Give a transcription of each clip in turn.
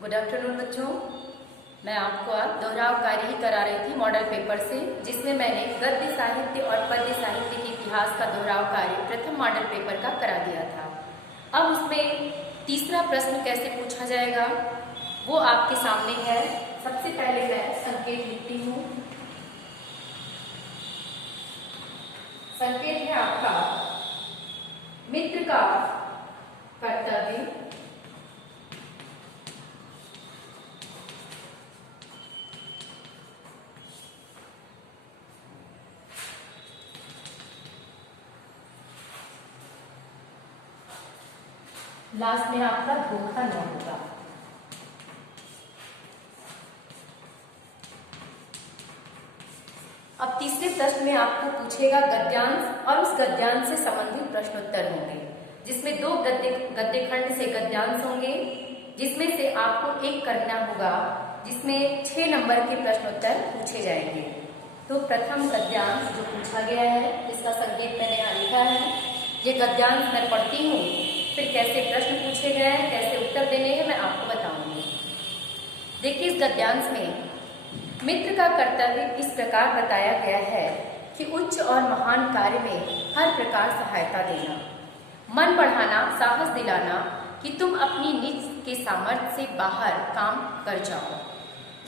Good afternoon बच्चों। मैं आपको आज दोहराव कार्य ही करा रही थी मॉडल पेपर से, जिसमें मैंने गद्य साहित्य और पद्य साहित्य के इतिहास का दोहराव कार्य प्रथम मॉडल पेपर का करा दिया था। अब उसमें तीसरा प्रश्न कैसे पूछा जाएगा वो आपके सामने है। सबसे पहले मैं संकेत लिखती हूँ। संकेत है आपका मित्र का कर्तव्य लास्ट में आपका धोखा न होगा। अब तीसरे प्रश्न में आपको पूछेगा गद्यांश और उस गद्यांश से संबंधित प्रश्नोत्तर होंगे, जिसमें दो गद्यखंड से गद्यांश होंगे, जिसमें से आपको एक करना होगा, जिसमें 6 नंबर के प्रश्नोत्तर पूछे जाएंगे। तो प्रथम गद्यांश जो पूछा गया है, इसका संकेत मैंने यहाँ लिखा है। ये गद्यांश मैं पढ़ती हूँ, फिर कैसे प्रश्न पूछे गए हैं, कैसे उत्तर देने हैं, मैं आपको बताऊंगी। देखिए, इस गद्यांश में मित्र का कर्तव्य इस प्रकार बताया गया है कि उच्च और महान कार्य में हर प्रकार सहायता देना, मन बढ़ाना, साहस दिलाना कि तुम अपनी निज के सामर्थ्य से बाहर काम कर जाओ।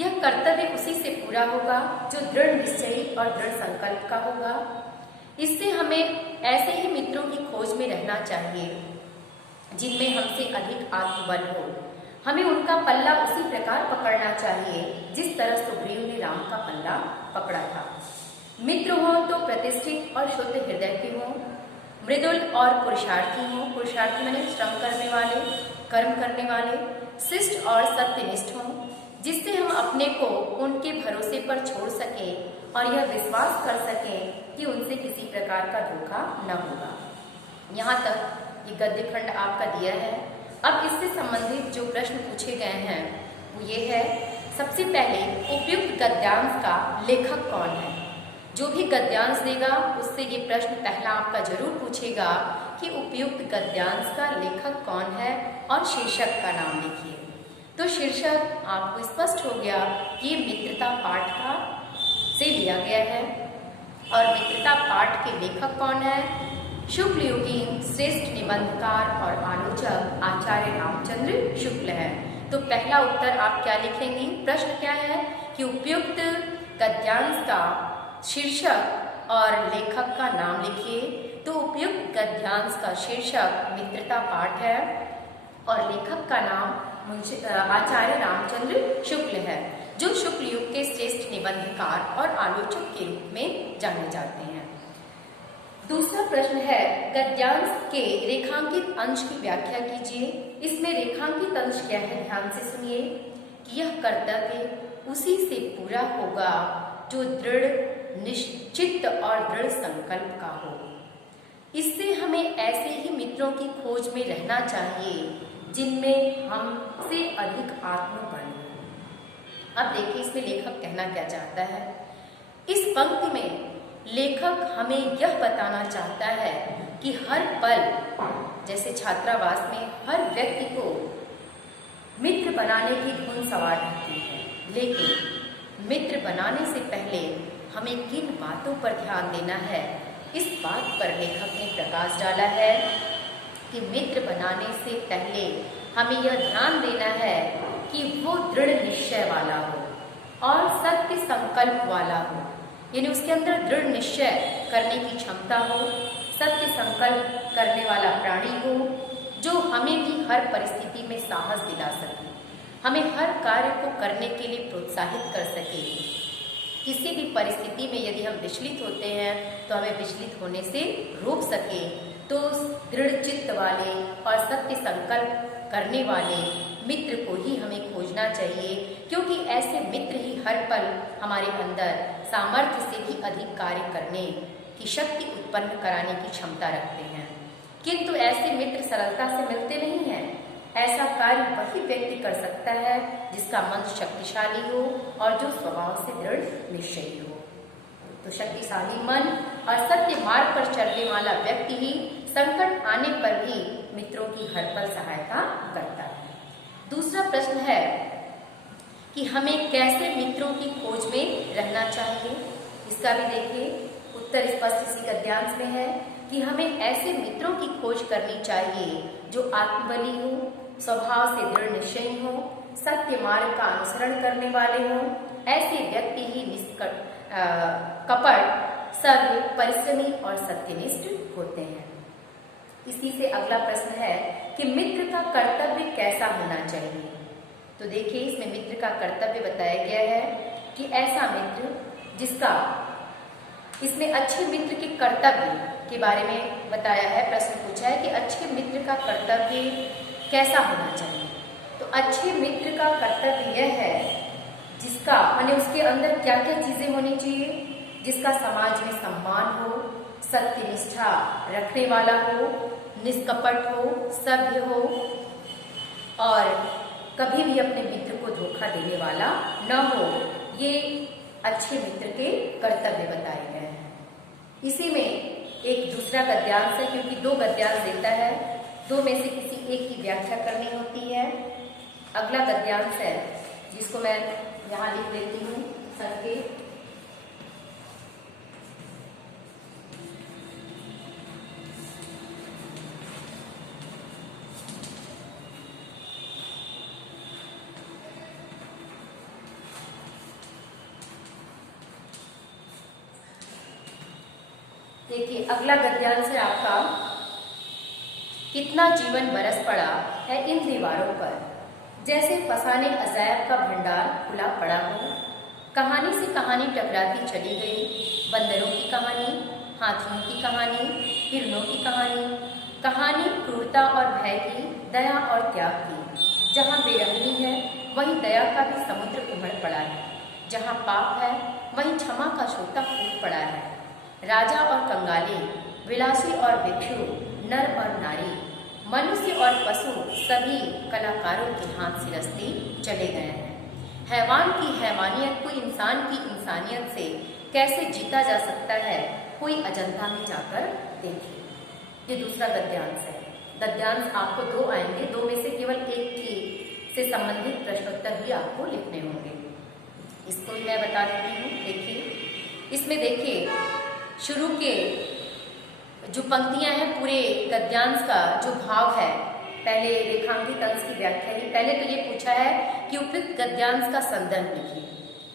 यह कर्तव्य उसी से पूरा होगा जो दृढ़ निश्चयी और दृढ़ संकल्प का होगा। इससे हमें ऐसे ही मित्रों की खोज में रहना चाहिए जिनमें हमसे अधिक आत्मबल हो। हमें उनका पल्ला उसी प्रकार पकड़ना चाहिए जिस तरह सुग्रीव ने राम का पल्ला पकड़ा था। मित्र हो तो प्रतिष्ठित और शुद्ध हृदय के हों, मृदुल और पुरुषार्थी हों। पुरुषार्थी माने श्रम करने वाले, कर्म करने वाले, शिष्ट और सत्यनिष्ठ हों, जिससे हम अपने को उनके भरोसे पर छोड़ सकें और यह विश्वास कर सकें कि उनसे किसी प्रकार का धोखा न होगा। यहाँ तक ये गद्यखंड आपका दिया है। अब इससे संबंधित जो प्रश्न पूछे गए हैं वो ये है। सबसे पहले उपयुक्त गद्यांश का लेखक कौन है। जो भी गद्यांश देगा उससे ये प्रश्न पहला आपका जरूर पूछेगा कि उपयुक्त गद्यांश का लेखक कौन है और शीर्षक का नाम लिखिए। तो शीर्षक आपको स्पष्ट हो गया कि ये मित्रता पाठ का से लिया गया है। और मित्रता पाठ के लेखक कौन है? शुक्ल युगीन श्रेष्ठ निबंधकार और आलोचक आचार्य रामचंद्र शुक्ल है। तो पहला उत्तर आप क्या लिखेंगी? प्रश्न क्या है कि उपयुक्त गद्यांश का शीर्षक और लेखक का नाम लिखिए। तो उपयुक्त गद्यांश का शीर्षक मित्रता पाठ है और लेखक का नाम आचार्य रामचंद्र शुक्ल है, जो शुक्ल युग के श्रेष्ठ निबंधकार और आलोचक के रूप में जाने जाते हैं। दूसरा प्रश्न है गद्यांश के रेखांकित अंश की व्याख्या कीजिए। इसमें रेखांकित अंश क्या है, ध्यान से सुनिए कि यह कर्तव्य उसी से पूरा होगा जो दृढ़ निश्चित और दृढ़ संकल्प का हो। इससे हमें ऐसे ही मित्रों की खोज में रहना चाहिए जिनमें हमसे अधिक आत्मबल हो। अब देखिए इसमें लेखक कहना क्या चाहता है। इस पंक्ति में लेखक हमें यह बताना चाहता है कि हर पल, जैसे छात्रावास में हर व्यक्ति को मित्र बनाने की धुन सवार रहती है, लेकिन मित्र बनाने से पहले हमें किन बातों पर ध्यान देना है, इस बात पर लेखक ने प्रकाश डाला है कि मित्र बनाने से पहले हमें यह ध्यान देना है कि वो दृढ़ निश्चय वाला हो और सत्य संकल्प वाला हो, यानी उसके अंदर दृढ़ निश्चय करने की क्षमता हो, सत्य संकल्प करने वाला प्राणी हो, जो हमें भी हर परिस्थिति में साहस दिला सके, हमें हर कार्य को करने के लिए प्रोत्साहित कर सके। किसी भी परिस्थिति में यदि हम विचलित होते हैं तो हमें विचलित होने से रोक सके। तो दृढ़ चित्त वाले और सत्य संकल्प करने वाले मित्र को ही हमें खोजना चाहिए, क्योंकि ऐसे मित्र ही हर पल हमारे अंदर सामर्थ्य से भी अधिक कार्य करने की शक्ति उत्पन्न कराने की क्षमता रखते हैं। किंतु ऐसे मित्र सरलता से मिलते नहीं हैं। ऐसा कार्य वही व्यक्ति कर सकता है जिसका मन शक्तिशाली हो और जो स्वभाव से दृढ़ निश्चयी हो। तो शक्तिशाली मन और सत्य मार्ग पर चलने वाला व्यक्ति ही संकट आने पर भी मित्रों की हर पल सहायता करता है। दूसरा प्रश्न है कि हमें कैसे मित्रों की खोज में रहना चाहिए। इसका भी देखिए उत्तर स्पष्ट इसी गद्यांश में है कि हमें ऐसे मित्रों की खोज करनी चाहिए जो आत्मबली हो, स्वभाव से दृढ़ निश्चयी हो, सत्य मार्ग का अनुसरण करने वाले हों। ऐसे व्यक्ति ही कपट, सभ्य, परिश्रमी और सत्यनिष्ठ होते हैं। इसी से अगला प्रश्न है कि मित्र का कर्तव्य कैसा होना चाहिए। तो देखिए इसमें मित्र का कर्तव्य बताया गया है कि ऐसा मित्र जिसका, इसमें अच्छे मित्र के कर्तव्य के बारे में बताया है। प्रश्न पूछा है कि अच्छे मित्र का कर्तव्य कैसा होना चाहिए। तो अच्छे मित्र का कर्तव्य यह है जिसका माने उसके अंदर क्या क्या चीजें होनी चाहिए। जिसका समाज में सम्मान हो, सत्यनिष्ठा रखने वाला हो, निष्कपट हो, सभ्य हो और कभी भी अपने मित्र को धोखा देने वाला न हो। ये अच्छे मित्र के कर्तव्य बताए गए हैं। इसी में एक दूसरा गद्यांश है, क्योंकि दो गद्यांश देता है, दो में से किसी एक की व्याख्या करनी होती है। अगला गद्यांश है जिसको मैं यहाँ लिख देती हूँ संकेत। देखिए अगला गद्यांश है आपका, कितना जीवन बरस पड़ा है इन दीवारों पर, जैसे फसाने अजायब का भंडार खुला पड़ा हो। कहानी से कहानी टकराती चली गई, बंदरों की कहानी, हाथियों की कहानी, हिरणों की कहानी, कहानी क्रूरता और भय की, दया और त्याग की। जहाँ बेरहमी है वहीं दया का भी समुद्र उमड़ पड़ा है, जहाँ पाप है वहीं क्षमा का सोता फूट पड़ा है। राजा और कंगाली, विलासी और भिक्षु, नर और नारी, मनुष्य और पशु सभी कलाकारों के हाथ सिरसते चले गए हैं। हैवान की हैवानियत को इंसान की इंसानियत से कैसे जीता जा सकता है, कोई अजंता में जाकर देखे। ये दूसरा गद्यांश है। गद्यांश आपको दो आएंगे, दो में से केवल एक की से संबंधित प्रश्नोत्तर भी आपको लिखने होंगे। इसको भी मैं बता देती हूँ। देखिए इसमें देखिए शुरू के जो पंक्तियां हैं पूरे गद्यांश का जो भाव है, पहले रेखांकित अंश की व्याख्या ही। पहले तो ये पूछा है कि उपयुक्त गद्यांश का संदर्भ लिखिए।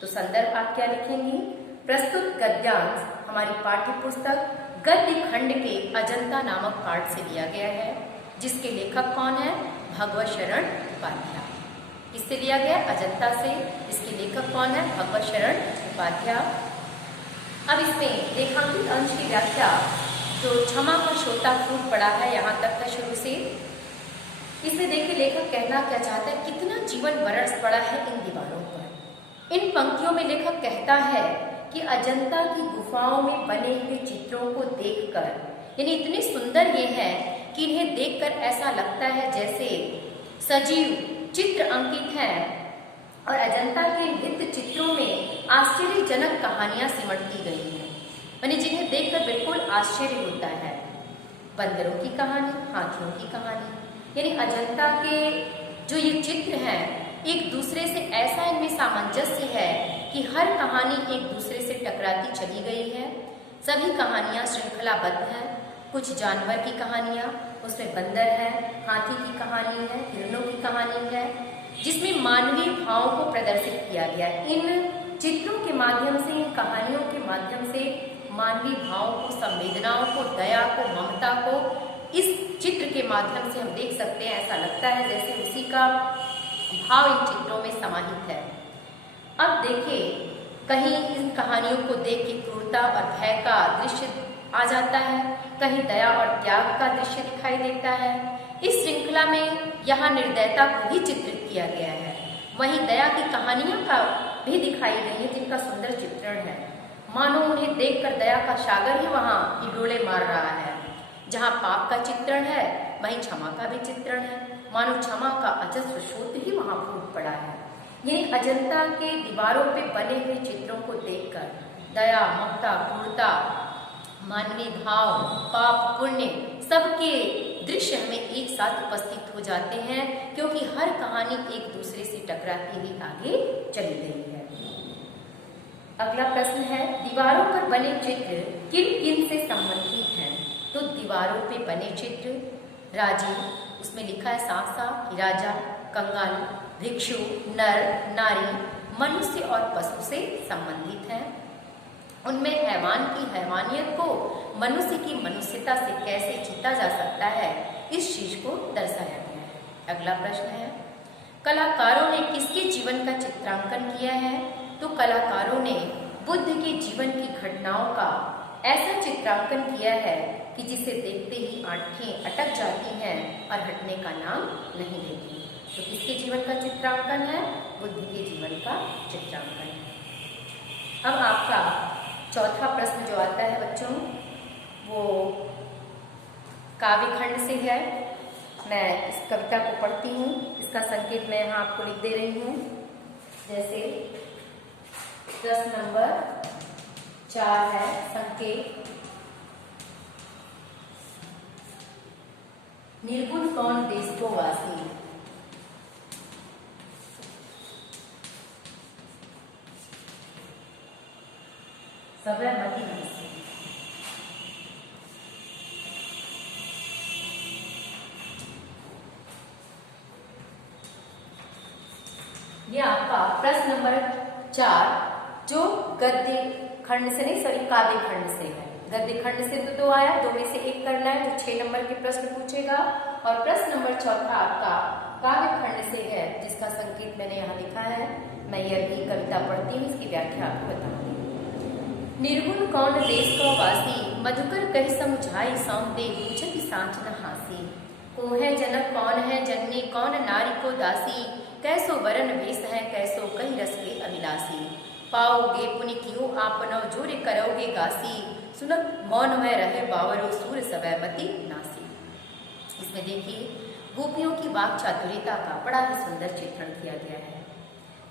तो संदर्भ आप क्या लिखेंगी। प्रस्तुत गद्यांश हमारी पाठ्य पुस्तक गद्य खंड के अजंता नामक पाठ से लिया गया है, जिसके लेखक कौन है, भगवत शरण उपाध्याय। किससे लिया गया, अजंता से। इसके लेखक कौन है, भगवत शरण उपाध्याय। अब इसमें रेखांकित अंश की व्याख्या, जो क्षमा का सोता फूट पड़ा है, यहाँ तक है शुरू से। इसमें देखिए लेखक कहना क्या चाहता है, कितना जीवन बरस पड़ा है इन दीवारों पर। इन पंक्तियों में लेखक कहता है कि अजंता की गुफाओं में बने हुए चित्रों को देखकर, यानी इतने सुंदर ये हैं कि इन्हें देखकर ऐसा लगता है जैसे सजीव चित्र अंकित हैं और अजंता के भित्त चित्रों में आश्चर्यजनक कहानियां सिमट दी गई हैं, यानी जिन्हें देखकर बिल्कुल आश्चर्य होता है। बंदरों की कहानी, हाथियों की कहानी, यानी अजंता के जो ये चित्र हैं एक दूसरे से ऐसा इनमें सामंजस्य है कि हर कहानी एक दूसरे से टकराती चली गई है। सभी कहानियां श्रृंखलाबद्ध हैं। कुछ जानवर की कहानियां, उसमें बंदर है, हाथी की कहानी है, हिरणों की कहानी है, जिसमें मानवीय भावों को प्रदर्शित किया गया है। इन चित्रों के माध्यम से, इन कहानियों के माध्यम से मानवीय भावों को, संवेदनाओं को, दया को, ममता को इस चित्र के माध्यम से हम देख सकते हैं। ऐसा लगता है जैसे उसी का भाव इन चित्रों में समाहित है। अब देखिए कहीं इन कहानियों को देख के क्रूरता और भय का दृश्य आ जाता है, कहीं दया और त्याग का दृश्य दिखाई देता है। इस श्रृंखला में यहाँ निर्दयता को भी चित्रित किया गया है, वहीं दया की कहानियों का भी दिखाई गई है, जिनका सुंदर चित्रण है। मानो उन्हें देखकर दया का सागर ही वहाँ हिडोले मार रहा है। जहाँ पाप का चित्रण है वहीं क्षमा का भी चित्रण है। मानो क्षमा का अजस्र स्रोत ही वहाँ फूट पड़ा है। यही अजंता के दीवारों पे बने हुए चित्रों को देखकर दया, ममता, क्रूरता, मानवीय भाव, पाप, पुण्य सबके दृश्य हमें एक साथ उपस्थित हो जाते हैं, क्योंकि हर कहानी एक दूसरे से टकराती ही आगे चली गई है। अगला प्रश्न है, दीवारों पर बने चित्र किन किन से संबंधित हैं? तो दीवारों पे बने चित्र राजीव, उसमें लिखा है साफ साफ कि राजा, कंगाल, भिक्षु, नर, नारी, मनुष्य और पशु से संबंधित हैं। उनमें हैवान की हैवानियत को मनुष्य की मनुष्यता से कैसे जीता जा सकता है, इस चीज को दर्शाया गया है। अगला प्रश्न है, कलाकारों ने किसके जीवन का चित्रांकन किया है? तो कलाकारों ने बुद्ध के जीवन की घटनाओं का ऐसा चित्रांकन किया है कि जिसे देखते ही आंखें अटक जाती हैं और हटने का नाम नहीं लेती। तो किसके जीवन का चित्रांकन है? बुद्ध के जीवन का चित्रांकन है। अब आपका चौथा प्रश्न जो आता है बच्चों, वो काव्य खंड से है। मैं इस कविता को पढ़ती हूँ, इसका संकेत मैं यहाँ आपको लिख दे रही हूँ। जैसे प्रश्न नंबर 4 है संकेत, निर्गुण कौन देश को वासी? सबैमति नासी। ये आपका प्रश्न नंबर 4 जो गद्य खंड से नहीं, सॉरी काव्य खंड से है। गद्य खंड से तो 2 आया, 2 में से 1 करना है, तो 6 नंबर के प्रश्न पूछेगा। और प्रश्न नंबर 4 आपका काव्य खंड से है, जिसका संकेत मैंने यहाँ लिखा है। मैं यह भी कविता पढ़ती हूँ, इसकी व्याख्या आपको बताऊंगी। निर्गुण कौन देश को वासी, मधुकर कहि समुझाई सौंदे, पूछति सांच न हासी। को है जनक कौन है जननी, कौन नारी को दासी, कैसो वरन वेश है, कैसो कही रस के अभिलाषी। पाओगे पुनि कियो आपनो, जोरे करोगे गासी, सुनत मौन में रहे बावरो, सूर सबैमति नासी। इसमें देखिए गोपियों की वाक चातुर्यता का बड़ा ही सुंदर चित्रण किया गया है।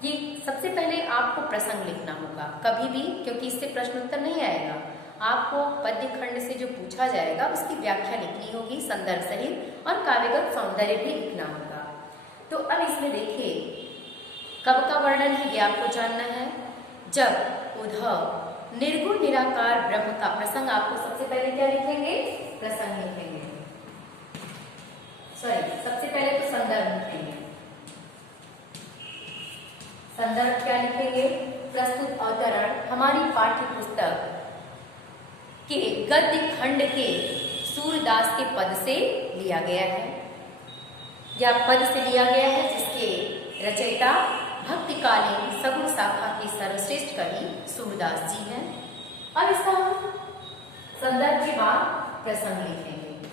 ये सबसे पहले आपको प्रसंग लिखना होगा कभी भी, क्योंकि इससे प्रश्न उत्तर नहीं आएगा। आपको पद्य खंड से जो पूछा जाएगा उसकी व्याख्या लिखनी होगी संदर्भ सहित, और काव्यगत सौंदर्य भी लिखना होगा। तो अब इसमें देखिए कब का वर्णन है ये आपको जानना है। जब उद्धव निर्गुण निराकार ब्रह्म का प्रसंग, आपको सबसे पहले क्या लिखेंगे? प्रसंग लिखेंगे, सॉरी सबसे पहले तो संदर्भ लिखेंगे। संदर्भ क्या लिखेंगे? प्रस्तुत अवतरण हमारी पाठ्य पुस्तक के गद्य खंड के सूरदास के पद से लिया गया है, या पद से लिया गया है, जिसके रचयिता भक्तिकालीन सगुण शाखा के सर्वश्रेष्ठ कवि सूरदास जी हैं। अब इसका हम संदर्भ के बाद प्रसंग लिखेंगे।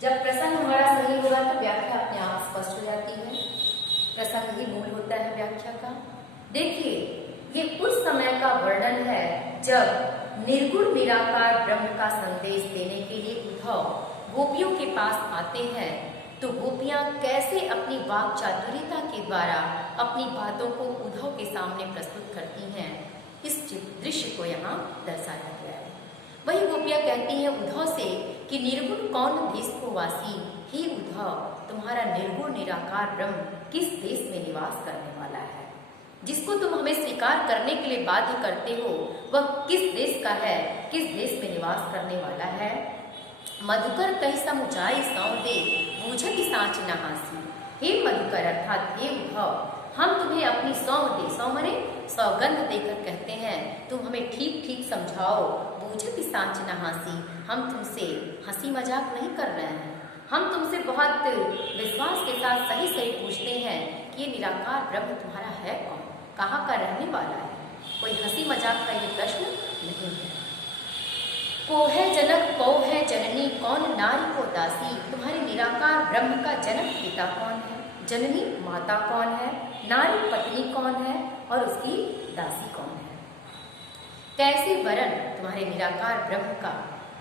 जब प्रसंग हमारा सही होगा तो व्याख्या अपने आप स्पष्ट हो जाती है। प्रसंग ही मूल होता है व्याख्या का। देखिए ये उस समय का वर्णन है जब निर्गुण निराकार ब्रह्म का संदेश देने के लिए उद्धव गोपियों के पास आते हैं, तो गोपियां कैसे अपनी वाक चातुर्यता के द्वारा अपनी बातों को उद्धव के सामने प्रस्तुत करती हैं, इस दृश्य को यहाँ दर्शाया गया है। वही गोपियां कहती हैं उद्धव से कि निर्गुण कौन देश को वासी, हे उद्धव तुम्हारा निर्गुण निराकार ब्रह्म किस देश में निवास करने वाला है, जिसको तुम हमें स्वीकार करने के लिए बाध्य करते हो, वह किस देश का है, किस देश में निवास करने वाला है। मधुकर कहि समुझाई सौंदे, बूझति सांच न हासी। हे मधुकर अर्थात हे उद्धव, हम तुम्हें अपनी सौंदे, सौ माने सौगंध देकर कहते हैं, तुम हमें ठीक ठीक समझाओ। बूझति सांच न हासी, हम तुमसे हंसी मजाक नहीं कर रहे हैं, हम तुमसे बहुत विश्वास के साथ सही सही पूछते हैं कि ये निराकार ब्रह्म तुम्हारा है कौन, कहाँ का रहने वाला है। कोई हंसी मजाक का ये प्रश्न नहीं है। को है जनक कौ है जननी, कौन नारी को दासी। तुम्हारे निराकार ब्रह्म का जनक पिता कौन है, जननी माता कौन है, नारी पत्नी कौन है, और उसकी दासी कौन है। कैसे वरण तुम्हारे निराकार ब्रह्म का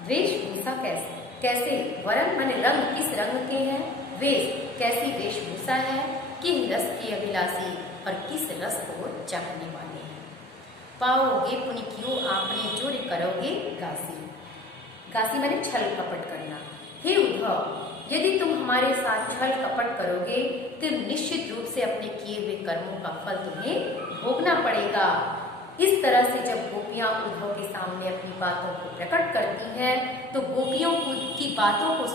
वेशभूषा कैसे, कैसे वरण माने रंग, किस रंग के हैं, वेश कैसी वेशभूषा है, किन रस की अभिलाषी और किस रस को चाहने वाले हैं। पाओगे पुनि क्यों आपने जोर करोगे गासी। काशी माने छल कपट करना। हे उद्धव, यदि तुम हमारे साथ छल कपट करोगे तो निश्चित रूप से अपने किए हुए कर्मों का फल तुम्हें भोगना पड़ेगा। इस तरह से जब गोपियां उद्धव के सामने अपनी बातों को प्रकट करती हैं तो गोपियों की बातों को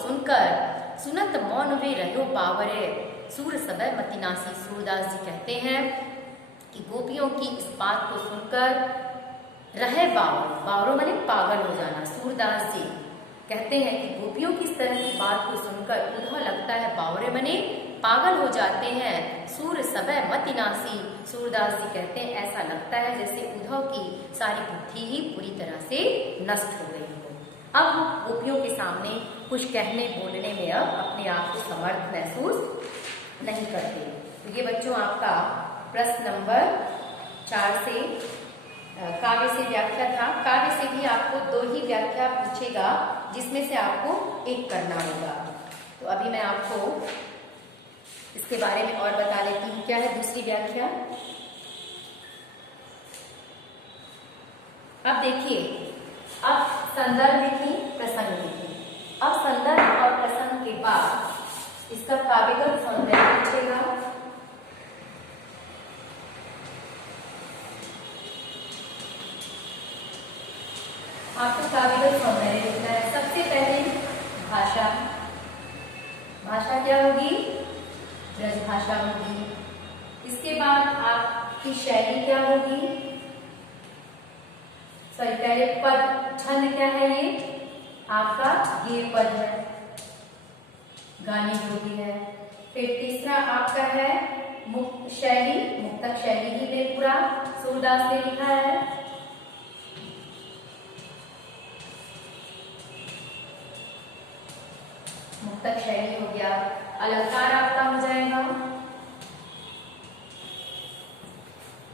सुनत मौन वे रहो बावरे सूर सबे मतिनासी। सूरदास जी कहते हैं कि गोपियों की इस बात को सुनकर रहे बावरो माने पागल हो जाना। सूरदास जी कहते हैं कि गोपियों की इस तरह की बात को सुनकर उद्धव लगता है बावरे माने पागल हो जाते हैं। सूर सबे मतिनासी। सूरदास जी कहते हैं ऐसा लगता है जैसे उद्धव की सारी बुद्धि ही पूरी तरह से नष्ट हो गई हो। अब गोपियों के सामने कुछ कहने बोलने में अब अपने आप को समर्थ महसूस नहीं करते। तो ये बच्चों आपका प्रश्न नंबर 4 से काव्य से व्याख्या था। काव्य से भी आपको 2 ही व्याख्या पूछेगा जिसमें से आपको एक करना होगा। तो अभी मैं आपको इसके बारे में और बता लेती हूँ। क्या है दूसरी व्याख्या? अब देखिए, अब संदर्भ लिखी, प्रसंग लिखी। अब संदर्भ और प्रसंग के बाद इसका काव्यगत सौंदर्य पूछेगा। आपको काव्यगत सौंदर्य लिखना है। सबसे पहले भाषा। भाषा क्या होगी? ब्रजभाषा होगी। इसके बाद आपकी शैली क्या होगी? सॉरी, पहले पद, छंद क्या है? ये आपका गीत पद है, गाने योगी है। फिर तीसरा आपका है मुक्त शैली, मुक्तक शैली ही में पूरा सूरदास ने लिखा है। मुक्तक शैली हो गया। अलंकार आपका हो जाएगा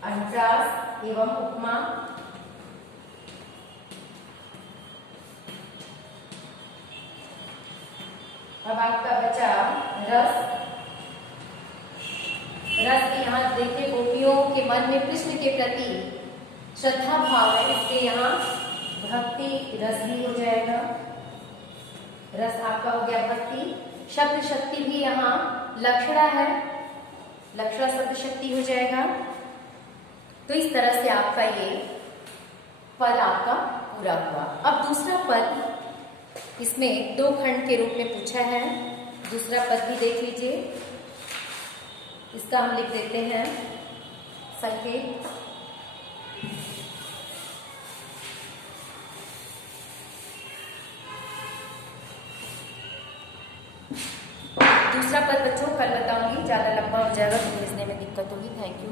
अंतरास एवं उपमा। अब आपका बचा रस। रस की यहाँ देखिए, गोपियों के मन में कृष्ण के प्रति श्रद्धा भाव है, इसलिए यहाँ भक्ति रस भी हो जाएगा। रस आपका हो गया भक्ति। शब्द शक्ति भी यहाँ लक्षणा है, लक्षणा शब्द शक्ति हो जाएगा। तो इस तरह से आपका ये पद आपका पूरा हुआ। अब दूसरा पद इसमें 2 खंड के रूप में पूछा है। दूसरा पद भी देख लीजिए। इसका हम लिख देते हैं संकेत। दूसरा पद बच्चों कल बताऊंगी, ज्यादा लंबा हो जाएगा तो भेजने में दिक्कत होगी। Thank you.